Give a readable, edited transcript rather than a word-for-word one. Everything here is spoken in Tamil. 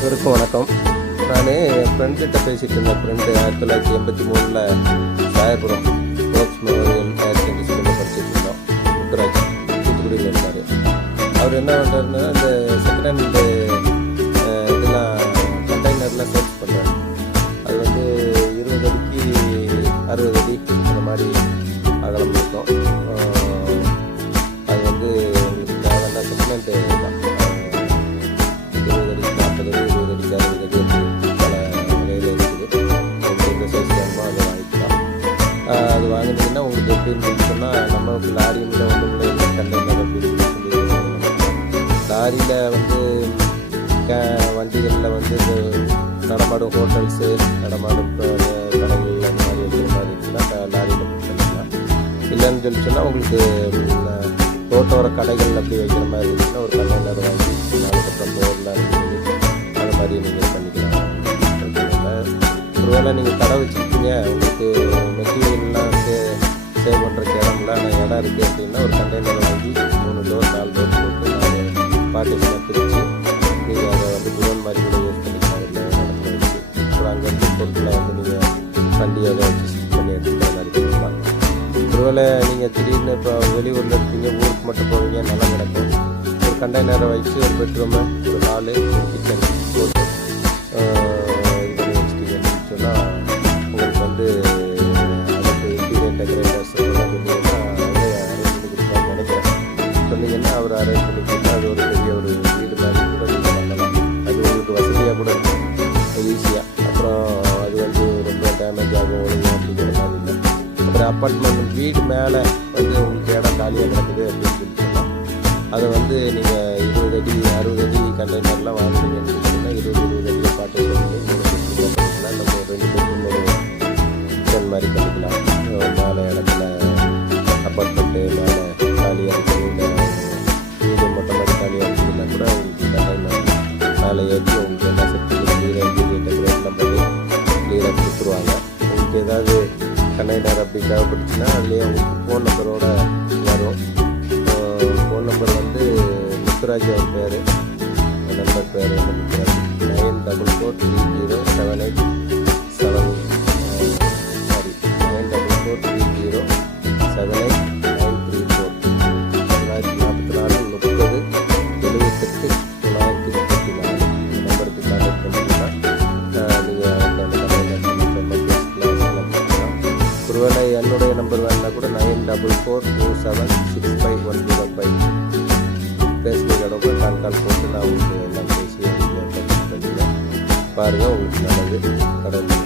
இவருக்கும் வணக்கம். நான் என் ஃப்ரெண்ட்கிட்ட பேசிகிட்டு இருந்தேன். Friend 1983 Sayapuram sports memorial higher secondary ஸ்கூலில் படிச்சுட்டு இருந்தோம். முத்துராஜ் தூத்துக்குடியில் இருந்தார். அவர் என்ன பண்ணுறாருன்னா, இந்த செகண்ட் ஹேண்டு இதெல்லாம் கண்டெய்னர்லாம் சேல்ஸ் பண்ணுறாரு. அது 20 அடிக்கு 60 அடி அந்த மாதிரி அகலம் இருக்கும். அது உங்களுக்கு தேவைன்னா செகண்ட் ஹேண்டு தான். 20 அடி 40 அடி 20 அடிக்கு 60 அடி அப்படி பல வகையில் இருக்குது. உங்களுக்கு எந்த சைஸ் வேணுமோ அதை வாங்கிக்கலாம். அது வாங்கினீங்கன்னா உங்களுக்கு எப்படின்னு சொன்னால், நமக்கு லாரியில் ஒன்றும் இல்லை, கண்டெய்னர் அப்படின்னு சொல்லி லாரியில் வண்டிகளில் நடமாடும் ஹோட்டல்ஸு, நடமாடும் கடைகள் அந்த மாதிரி வைக்கிற மாதிரி இருந்துச்சுன்னா லாரியில் பண்ணிக்கலாம். இல்லைன்னு சொல்லி சொன்னால் உங்களுக்கு ரோட்டோர கடைகள் அப்படி வைக்கிற மாதிரி இருந்துச்சுன்னா ஒரு கண்டெய்னர் வாங்கி அதுக்கப்புறம் போடலாம் சொல்லி அந்த மாதிரி நீங்கள் பண்ணிக்கலாம். ஒருவேளை நீங்கள் கடை வச்சுருக்கீங்க, உங்களுக்கு மெட்டீரியல்லாம் சேவ் பண்ணுறக்கு இடம் இருக்குது அப்படின்னா ஒரு கண்டெய்னர் வாங்கி 3 டோர் 4 டோர் போட்டு பார்ட்டிஷனாக பிரித்து நீங்கள் அதை குடோன் மாதிரி கூட யூஸ் பண்ணிக்கலாம். இல்லை இடத்துல வச்சு அப்புறம் அங்கேருந்து பொருட்களை நீங்கள் வண்டி அதை வச்சு ஷிஃப்ட் பண்ணி எடுத்துக்கிற மாதிரி பண்ணிக்கலாம். ஒருவேளை நீங்கள் திடீர்னு இப்போ வெளியூரில் இருக்கீங்க, ஊருக்கு மட்டும் போவீங்க, நல்லா கிடக்கும். ஒரு கண்டெய்னரை வச்சு ஒரு பெட்ரூமு, ஒரு ஹாலு, ஒரு கிச்சன் போட்டு இது பண்ணி வச்சுட்டீங்கன்னு சொன்னால் உங்களுக்கு அதுக்கு இன்டீரியர் டெக்கரேட்டர்ஸ் எல்லாம் சொன்னீங்கன்னா அவரே அரேஞ்ச் பண்ணி கொடுப்பான்னு நினைக்கிறேன். சொன்னீங்கன்னா அவர் அரேஞ்ச் பண்ணி கொடுத்தா அது ஒரு பெரிய ஒரு வீடு மாதிரி கூட நீங்கள் பண்ணலாம். அது உங்களுக்கு வசதியாக கூட இருக்கும், ஈஸியாக. அப்புறம் அது ரொம்ப டேமேஜ் ஆகும் ஒழுங்கு அப்படிங்கிற மாதிரி இல்லை. அப்புறம் அப்பார்ட்மெண்ட் வீடு மேலே உங்களுக்கு இடம் காலியாக கிடக்குது அப்படின்னு சொல்லி சொன்னால் அதை நீங்கள் 20 அடி 60 அடி கண்டெய்னர்லாம் வாங்குறீங்கன்னு சொன்னீங்கன்னா 20 அடியை பாட்டு சொல்லி 3 பெட்ரூம் பண்ணிக்கலாம். நம்ம 2 பெட்ரூம் ஒரு கிச்சன் மாதிரி பண்ணிக்கலாம். மேலே இடத்துல அப்பார்ட்மெண்ட்டு மேலே காலியாக இருக்குது, இல்லை வீடு மொட்டை மாதிரி காலியாக இருக்குதுன்னா கூட உங்களுக்கு கண்டெய்னர் மேலே ஏற்றி உங்களுக்கு எல்லாம் செட் பண்ணி கிளியராக டெக்கரேட்லாம் பண்ணி கிளியராக கொடுத்துருவாங்க. உங்களுக்கு ஏதாவது கண்டெய்னர் அப்படி தேவைப்பட்டுச்சுன்னா அதுலேயே உங்களுக்கு ஃபோன் நம்பரோட வரும். ஃபோன் நம்பர் முத்துராஜ் அவர் பேர், நம்பர் பேர் முத்துராஜ். 94430787 9443078934 30 78 934 இந்த நம்பருக்கு கான்டாக்ட் பண்ணிங்கன்னா நீங்கள் அந்த கண்டெய்னர் பேசலாம். ஒருவேளை என்னுடைய நம்பர் வேணுன்னா கூட 9442765105 பேசுகிறோட கால் போட்டு நான் உங்களுக்கு எல்லாம் பேசி பாருங்கள். உங்களுக்கு நல்லது கடவுள்